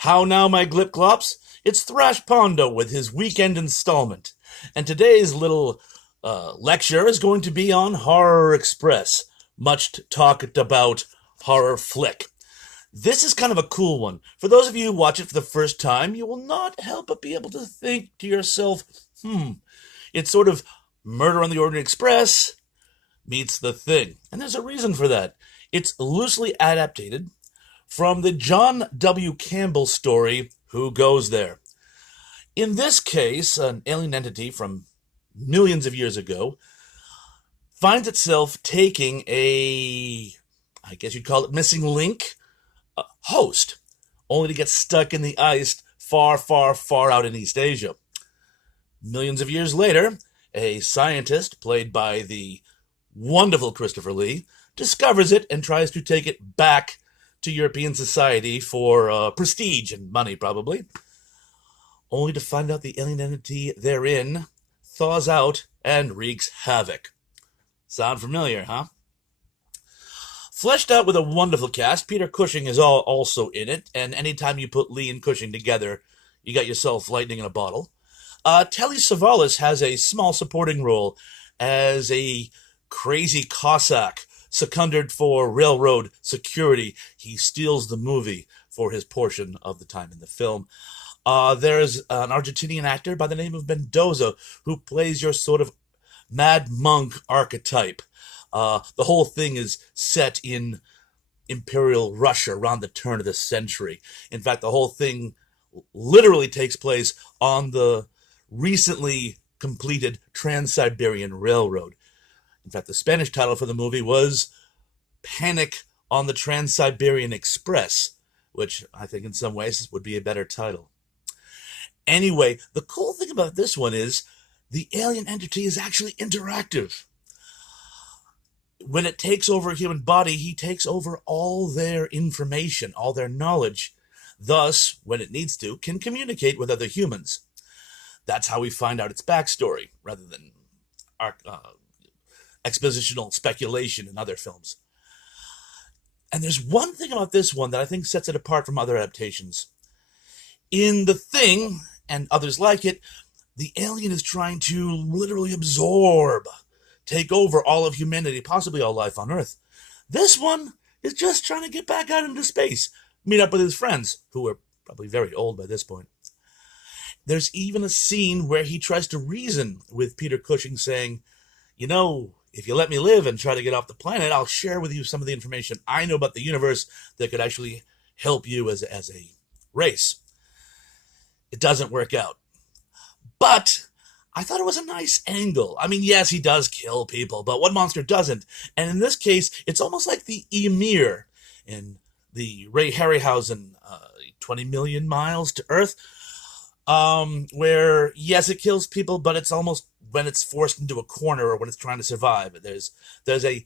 How now, my glip-glops? It's Thrash Pondo with his weekend installment, and today's little lecture is going to be on Horror Express, much talked about horror flick. This is kind of a cool one. For those of you who watch it for the first time, you will not help but be able to think to yourself, it's sort of Murder on the Orient Express meets The Thing. And there's a reason for that. It's loosely adapted from the John W. Campbell story, Who Goes There? In this case, an alien entity from millions of years ago finds itself taking I guess you'd call it missing link, host, only to get stuck in the ice far, far, far out in East Asia. Millions of years later, a scientist, played by the wonderful Christopher Lee, discovers it and tries to take it back to European society for prestige and money, probably, only to find out the alien entity therein thaws out and wreaks havoc. Sound familiar, huh? Fleshed out with a wonderful cast, Peter Cushing is also in it, and anytime you put Lee and Cushing together, you got yourself lightning in a bottle. Telly Savalas has a small supporting role as a crazy Cossack seconded for railroad security. He steals the movie for his portion of the time in the film. There's an Argentinian actor by the name of Mendosa who plays your sort of mad monk archetype. The whole thing is set in Imperial Russia around the turn of the century. In fact, the whole thing literally takes place on the recently completed Trans-Siberian Railroad. In fact, the Spanish title for the movie was Panic on the Trans-Siberian Express, which I think in some ways would be a better title. Anyway, the cool thing about this one is the alien entity is actually interactive. When it takes over a human body, he takes over all their information, all their knowledge. Thus, when it needs to, can communicate with other humans. That's how we find out its backstory, rather than expositional speculation in other films. And there's one thing about this one that I think sets it apart from other adaptations. In The Thing, and others like it, the alien is trying to literally absorb, take over all of humanity, possibly all life on Earth. This one is just trying to get back out into space, meet up with his friends, who are probably very old by this point. There's even a scene where he tries to reason with Peter Cushing, saying, if you let me live and try to get off the planet, I'll share with you some of the information I know about the universe that could actually help you as a race. It doesn't work out. But I thought it was a nice angle. I mean, yes, he does kill people, but what monster doesn't? And in this case, it's almost like the Emir in the Ray Harryhausen 20 Million Miles to Earth, where, yes, it kills people, but it's almost when it's forced into a corner or when it's trying to survive. There's a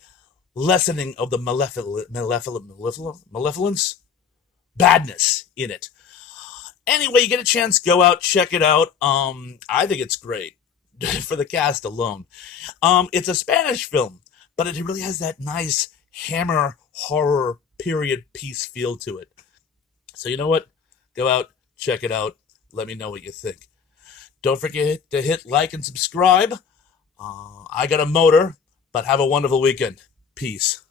lessening of the malevolence, badness in it. Anyway, you get a chance, go out, check it out. I think it's great for the cast alone. It's a Spanish film, but it really has that nice Hammer horror period piece feel to it. So you know what? Go out, check it out. Let me know what you think. Don't forget to hit like and subscribe. I got a motor, but have a wonderful weekend. Peace.